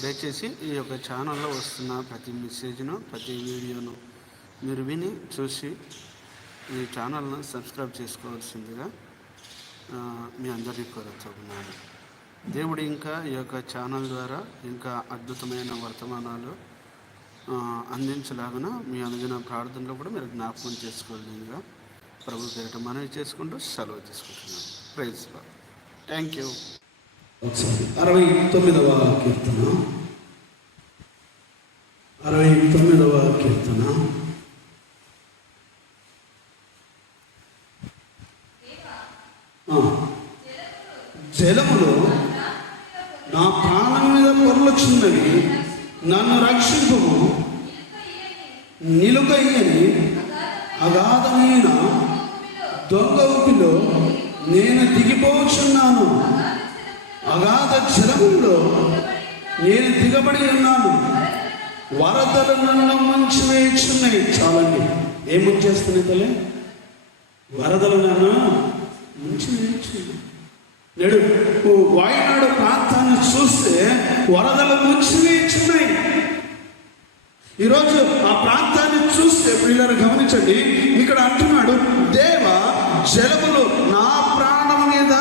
దయచేసి ఈ యొక్క ఛానల్లో వస్తున్న ప్రతి మెసేజ్ను, ప్రతి వీడియోను మీరు విని చూసి ఈ ఛానల్ను సబ్స్క్రైబ్ చేసుకోవాల్సిందిగా మీ అందరినీ కోరుతున్నాను. దేవుడు ఇంకా ఈ యొక్క ఛానల్ ద్వారా ఇంకా అద్భుతమైన వర్తమానాలు అందించలాగున మీ అనుదిన ప్రార్థనలో కూడా మీరు జ్ఞాపకం చేసుకోవాలిగా ప్రభు పేరిట మనవి చేసుకుంటూ సెలవు తీసుకుంటున్నాను. Praise Lord. Thank you. 69వ కీర్తన 69వ కీర్తన. జలములు నా ప్రాణం మీద పొరలుచున్నవి, నన్ను రక్షింపుము. నిలుకయ్యని అగాధమైన దొంగ ఊపిలో నేను దిగిపోచున్నాను. అగాధ జలముల్లో నేను దిగబడి ఉన్నాను. వరదలు నన్ను ముంచి వేయుచున్నాయి. చాలండి. ఏం ముంచేస్తున్నాయి తల్లి? వరదలు నన్ను ముంచి వేయుచున్నాయి. నేడు వాయునాడు ప్రాంతాన్ని చూస్తే వరదలు ముంచి వేయుచున్నాయి. ఈరోజు ఆ ప్రాంతాన్ని చూస్తే పిల్లలు గమనించండి. ఇక్కడ అంటున్నాడు, దేవ జలములు నా ప్రాణం మీద.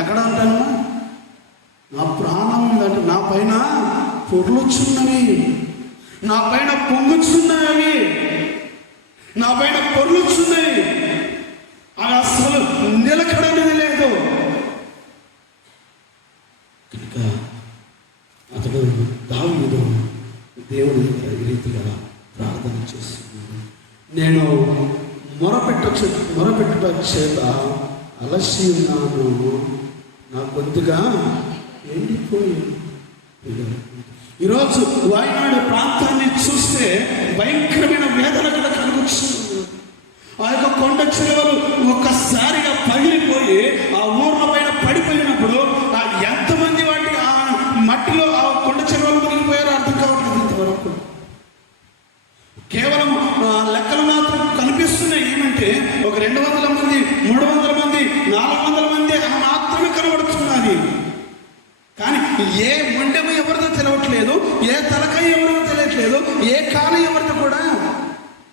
ఎక్కడ అంటాను? నా ప్రాణం ఉందంటే నా పైన పొర్లుచున్నవి, నా పైన పొంగుచున్నవి, నా పైన పొర్లుచున్నవి. అది అసలు నిలకడనేది లేదు. కనుక అతడు దావీదు దేవుడి దగ్గర ఈ రీతిగా ప్రార్థన చేస్తున్నాడు. నేను మొరపెట్టుట చేత అలసి ఉన్నాను, నా గొంతుగా ఎండిపోయింది. ఈరోజు వాయునాడు ప్రాంతాన్ని చూస్తే భయంకరమైన వేదన కూడా కలుగుతుంది. ఆ యొక్క కొండ చిలువలు ఒక్కసారిగా పగిలిపోయి ఆ ఊర్ల పైన పడిపోయినప్పుడు ఎంతమంది వాటి ఆ మట్టిలో ఆ కొండ చిలువలు మునిగిపోయారో అర్థం కావట్లేదు. ఇంతవరకు కేవలం లెక్కలు మాత్రం కనిపిస్తున్నాయి. ఏమంటే ఒక 200 మంది, 300 మంది, 400 మంది అని మాత్రమే కనబడుతున్నది. కానీ ఏ మొండెము ఎవరిదో తెలియట్లేదు, ఏ తలకాయ ఎవరిదో తెలియట్లేదు, ఏ కాల ఎవరిదో కూడా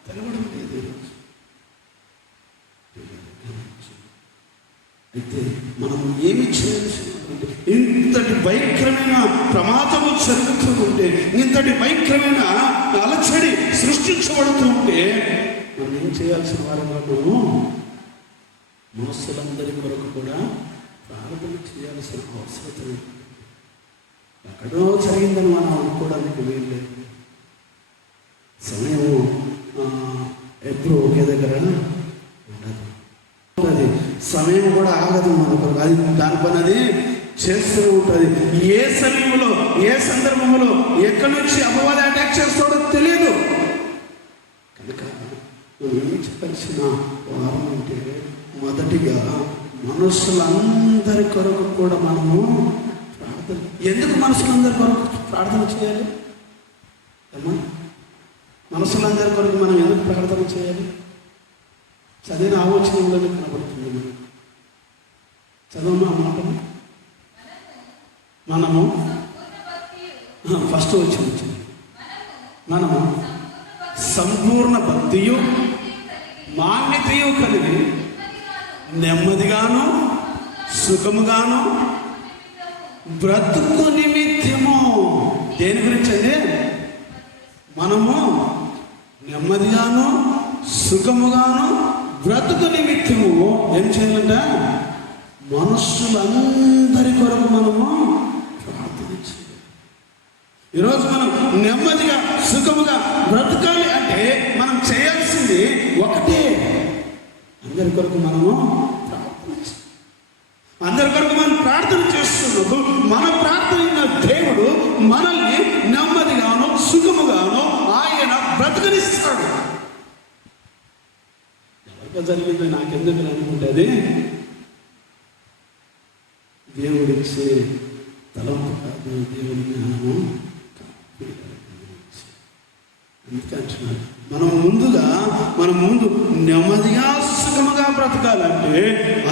తెలవడం లేదు. అయితే మనం ఏమి చేయాల్సి ఉంటే, ఇంతటి భయంకరమైన ప్రమాదము జరుగుతూ ఉంటే, ఇంతటి భయంకరమైన అలచడి సృష్టించబడుతూ ఉంటే మనం ఏం చేయాల్సిన వారు? మనుషులందరి కొరకు కూడా ప్రార్థన చేయాల్సిన అవసరం ఎక్కడో జరిగిందని మనం అనుకోవడానికి వీల్లేదు. సమయం ఎప్పుడు ఒకే దగ్గర ఉండదు. అది సమయం కూడా ఆగదు మనకు. అది దాని పని అది చేస్తూ ఉంటుంది. ఏ సమయంలో, ఏ సందర్భంలో, ఎక్కడి నుంచి అపవాది అటాక్ చేస్తాడో తెలియదు. కనుక నువ్వు ఏం చెప్పాల్సిన వారం అంటే, మొదటిగా మనుషులందరి కొరకు కూడా మనము ప్రార్థన. ఎందుకు మనుషులందరి కొరకు ప్రార్థన చేయాలి? అమ్మా, మనుషులందరి కొరకు మనం ఎందుకు ప్రార్థన చేయాలి? చదివిన ఆలోచనలోనే కనబడుతుంది మనకు. చదవమా ఆ మాటను. మనము ఫస్ట్ వచ్చింది, మనము సంపూర్ణ భక్తియు మాన్యతయు కలిగి నెమ్మదిగాను సుఖముగాను బ్రతుకు నిమిత్తము. దేని గురించి అంటే మనము నెమ్మదిగాను సుఖముగాను బ్రతుకు నిమిత్తము ఏం చేయాలంటే మనుషులందరి కొరకు మనము ప్రార్థన చేయాలి. ఈరోజు మనం నెమ్మదిగా సుఖముగా బ్రతకాలి అంటే మనం చేయాల్సింది ఒకటే, అందరి కొరకు మనము ప్రార్థన చేయాలి. అందరి కొరకు మనం ప్రార్థన చేస్తున్నప్పుడు మన ప్రార్థన దేవుడు మనల్ని నెమ్మదిగానో సుఖముగానో ఆయన బ్రతకనిస్తాడు. ఎవరికో జరిగిందో నాకెందుకు అనుకుంటుంది, దేవుడిచ్చే తలంపు కాదు, దేవుని జ్ఞానము. అందుకంటున్నాడు మనం ముందు నెమ్మదిగా సుఖముగా బ్రతకాలంటే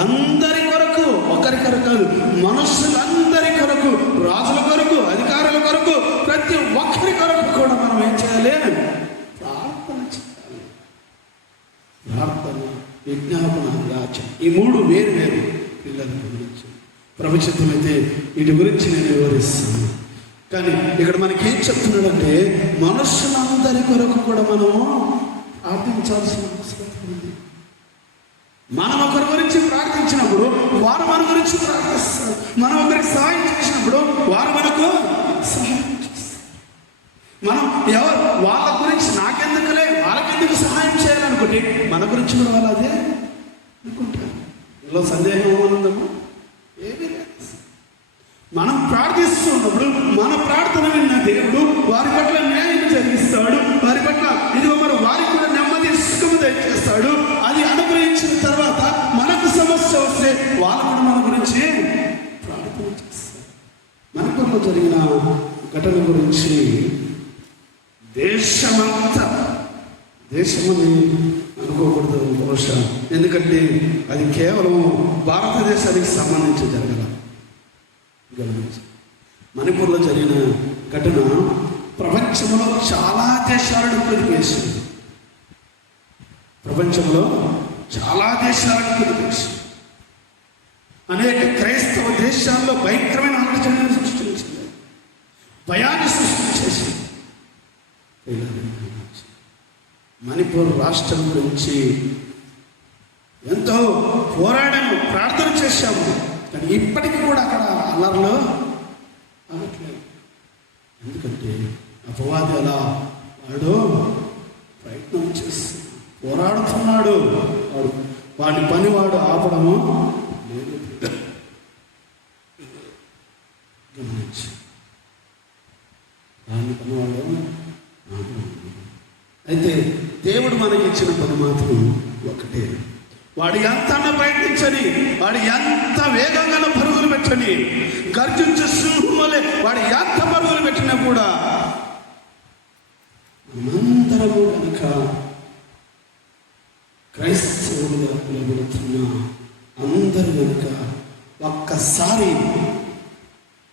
అందరి కొరకు ఒకరి కొరకు కాదు, మనుషులందరి కొరకు, రాజుల కొరకు, అధికారుల కొరకు, ప్రతి ఒక్కరి కొరకు కూడా మనం ఏం చేయాలి? ప్రార్థన చేయాలి. ప్రార్థన, విజ్ఞాపన, యాచన, ఈ మూడు వేరు వేరు పిల్లల గురించి. ప్రవచనం అయితే వీటి గురించి నేను వివరిస్తాను. కానీ ఇక్కడ మనకి ఏం చెప్తున్నాడంటే, మనుషులందరి కొరకు కూడా మనము ప్రార్థించాల్సిన అవసరం ఉంది. మనం ఒకరి గురించి ప్రార్థించినప్పుడు వారు మన గురించి ప్రార్థిస్తారు. మనం ఒకరికి సహాయం చేసినప్పుడు వారు మనకు సహాయం చేస్తారు. మనం వాళ్ళ గురించి నాకెందుకులే, వాళ్ళకెందుకు సహాయం చేయాలనుకుంటే మన గురించి కూడా వాళ్ళు అదే అనుకుంటారు. ఇందులో సందేహం ఏమనుందమ్మా? ఏమీ లేదు. మనం ప్రార్థిస్తున్నప్పుడు మన ప్రార్థన విన్న దేవుడు వారి పట్ల న్యాయం జరిగిస్తాడు. వారి పట్ల ఇదిగో మరి వారికి కూడా నెమ్మది, సుఖము దయచేస్తాడు. అది అనుగ్రహించిన తర్వాత మనకు సమస్య వస్తే వాళ్ళు కూడా మన గురించి ప్రార్థన చేస్తారు. మనకులో జరిగిన ఘటన గురించి దేశమని అనుకోకూడదు బహుశా, ఎందుకంటే అది కేవలం భారతదేశానికి సంబంధించి జరగల. గమనించి మణిపూర్లో జరిగిన ఘటన ప్రపంచంలో చాలా దేశాలను కుదిపేసింది. ప్రపంచంలో చాలా దేశాలను కుదిపేసింది. అనేక క్రైస్తవ దేశాల్లో భయంకరమైన ఆలోచనలు సృష్టించింది, భయాన్ని సృష్టించేసింది. మణిపూర్ రాష్ట్రం గురించి ఎంతో పోరాడాము, ప్రార్థన చేశాము. కానీ ఇప్పటికీ కూడా అక్కడ అల్లర్లు అవ్వట్లేదు. ఎందుకంటే అపవాది అలా వాడు ప్రయత్నం చేసి పోరాడుతున్నాడు. వాడి పని వాడు ఆపడము లేదు. గమనించి దాని పని వాడు ఆపడం. అయితే దేవుడు మనకి ఇచ్చిన పని మాత్రం ఒకటే. వాడు ఎంత ప్రయత్నించని, వాడు ఎంత వేగంగా పరుగులు పెట్టని, గర్జించే సింహం వలె వాడు ఎంత పరుగులు పెట్టినా కూడా మనమందరము కనుక క్రైస్తవులుగా పిలువబడుతున్న అందరూ కనుక ఒక్కసారి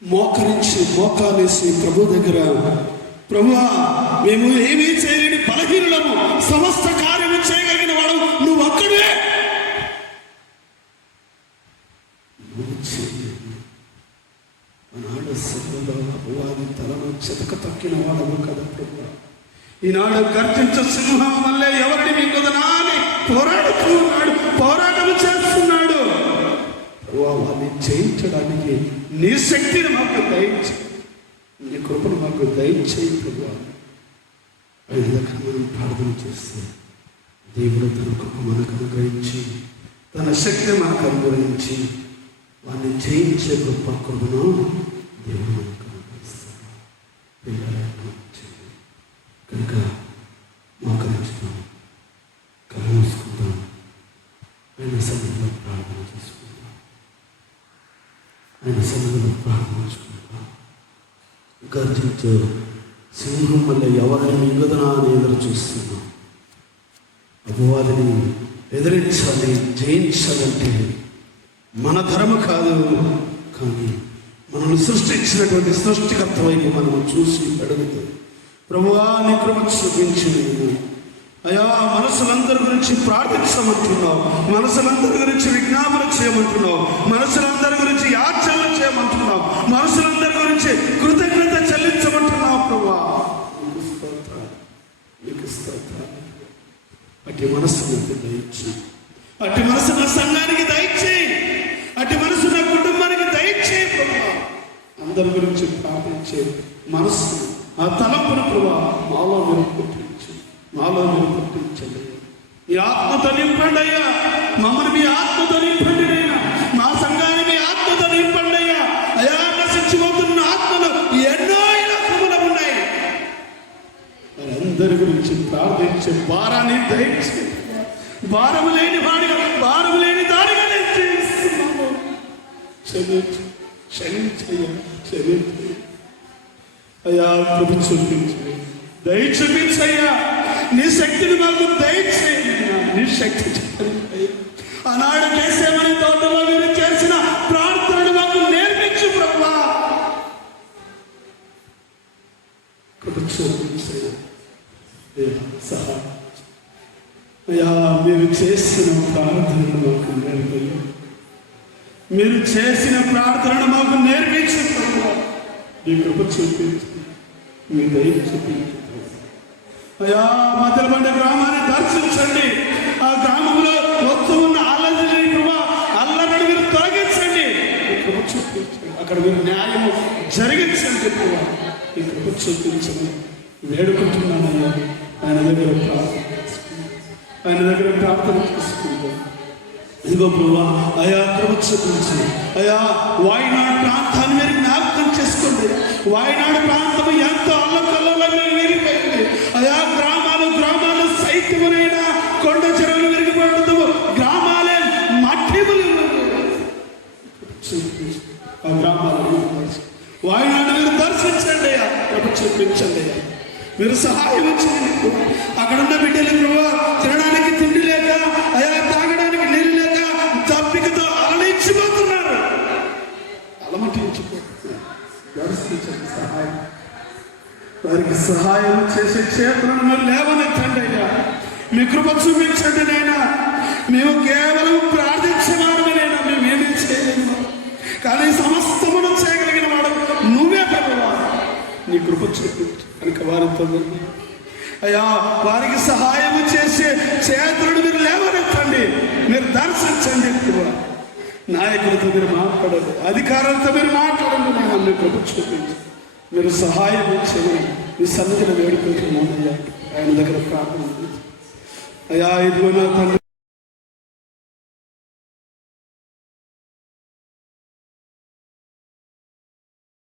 మోకాలేసి ప్రభు దగ్గర, ప్రభువా మేము ఏమీ చేయలేని బలహీనులము, సమస్త కార్యము చేయగలిగిన వాడు నువ్వు ఒక్కడే. ఆనాడు సభలో అపవాది తలను చెతక తక్కిన వాడము కదా ప్రభు. ఈనాడు గర్జించ సింహం వల్లే ఎవరిని మీ కుదనా అని పోరాడుతున్నాడు, పోరాటం చేస్తున్నాడు. వాడిని జయించడానికి నీ శక్తిని మాకు దయచే, నీ కృపను మాకు దయచేయి ప్రభు. ఆ విధంగా మనం ప్రార్థన చేస్తే దేవుడు తన కృప మనకు అనుగ్రహించి, తన శక్తి మనకు అనుగ్రహించి వాడిని జయించే గొప్ప కృపను దేవుడు మనకు అనుగ్రహిస్తాడు. కనుక మోకరించుతాం, కలుసుకుందాం, ఆయన సన్నిధిలో ప్రార్థన చేసుకుందాం, ఆయన సన్నిధిలో ప్రార్థించుకుందాం. గర్జించే సింహం వల్ల ఎవరిని మింగుదనా అని ఎదురు చూస్తున్నాం. అపవాదిని ఎదిరించాలి, జయించాలంటే మన ధర్మ కాదు, కానీ మనల్ని సృష్టించినటువంటి సృష్టికర్త వైపు మనం చూసి అడుగుతాం, ప్రభువా నీ కృప చూపించి, అయ్యా మనసులందరి గురించి ప్రార్థించమంటున్నావు, మనసులందరి గురించి విజ్ఞాపన చేయమంటున్నావు, మనసులందరి గురించి యాచన చేయమంటున్నావు, మనసులందరి గురించి కృతజ్ఞత చెల్లించమంటున్నావు. ప్రభువా నీకు స్తోత్రాలు. అట్టి మనసు నాకు దయచేయి, అట్టి మనసు నా సంఘానికి దయచేయి, అట్టి మనసు నా కుటుంబానికి దయచేయి. ప్రభువా అందరి గురించి ప్రార్థించే మనసు, ఆ తలంపును ప్రభువా మాలో మీరు పుట్టించు, మాలో మీరు పుట్టించండి. మీ ఆత్మతో నింపండి అయ్యా, మమ్మల్ని మీ ఆత్మతో నింపండి అయ్యా, మా సంఘాన్ని మీ ఆత్మతో నింపండి అయ్యా. అయా నశించిపోతున్న ఆత్మలు ఎన్నో ఇలాఖములు ఉన్నాయి, వారందరి గురించి ప్రార్థించే భారాన్ని దయచేయి. భారము లేని వాడిగా, భారము లేని దానిగా నేను జీవిస్తున్నాను. క్షమించు, క్షమించయ్యా, క్షమించు అయ్యా, కృప చూపించు, దయ చూపించయ్యా, నీ శక్తిని మాకు దయచేయి. నీ శక్తి చెప్పండి. ఆనాడు చేసేమని తోటలో మీరు చేసిన చేసిన ప్రార్థనను మాకు నేర్పండి. మీరు చేసిన ప్రార్థనను మాకు నేర్పించుకుంటున్నా. మీ కృప చూపించు, మీ దయ చూపించు. అయ్యా మధ్యలబండ గ్రామాన్ని దర్శించండి. ఆ గ్రామంలో వస్తూ ఉన్న అల్లరి అల్లరిని మీరు తొలగించండి. మీ కృప చూపించండి. అక్కడ మీరు న్యాయము జరిగించండి. ప్రభా మీ కృప చూపించండి. వేడుకుంటున్నానయ్యా. ఆయన దగ్గర ప్రార్థన చేసుకుంటాం. ఇదిగో ప్రభా అయా కృప చూపించండి. అయా వాయినాడు ప్రాంతాన్ని మీరు జ్ఞాపకం చేసుకోండి. వాయినాడు ప్రాంతం ఎంతో అల్లకల్లోలంగా వెళ్ళిపోయింది. అయా గ్రామాలు సైత్యమునైనా కొండ చెరువులు విరిగిపోవడంతో గ్రామాలే మట్టిములు. ఆ గ్రామాలను వాయినాడు మీరు దర్శించండి అయ్యా. కృప చూపించండి అయ్యా. మీరు సహాయం చేయండి. అక్కడ ఉన్న బిడ్డలు తినడానికి తిండి లేక, అయా తాగడానికి నీళ్ళు లేక తప్పికతో అలడించిపోతున్నారు. అలమటించిపోతున్నారు. సహాయం వారికి సహాయం చేసే చేతులను మీరు లేవనెత్తండి అయ్యా. మీ కృప చూపించండి నైనా. మేము కేవలం ప్రార్థించేవారమేనైనా, మేమేమీ చేయలేము. కానీ సమస్తమును చేయగలిగిన వాడు నువ్వే ప్రభువా. నీ కృప చూపించు కనుక వారితో అయ్యా వారికి సహాయం చేసే చేతులను మీరు లేవనెత్తండి. మీరు దర్శించండి. నాయకులతో మీరు మాట్లాడండి, అధికారులతో మీరు మాట్లాడండి. నేను మీ కృప చూపించి మీరు సహాయం చేయమని మీ సన్నిధిలో వేడుకుంటున్నాను అయ్యా. ఆయన దగ్గర ప్రార్థన అయ్యా. ఇదిగో నా తండ్రి.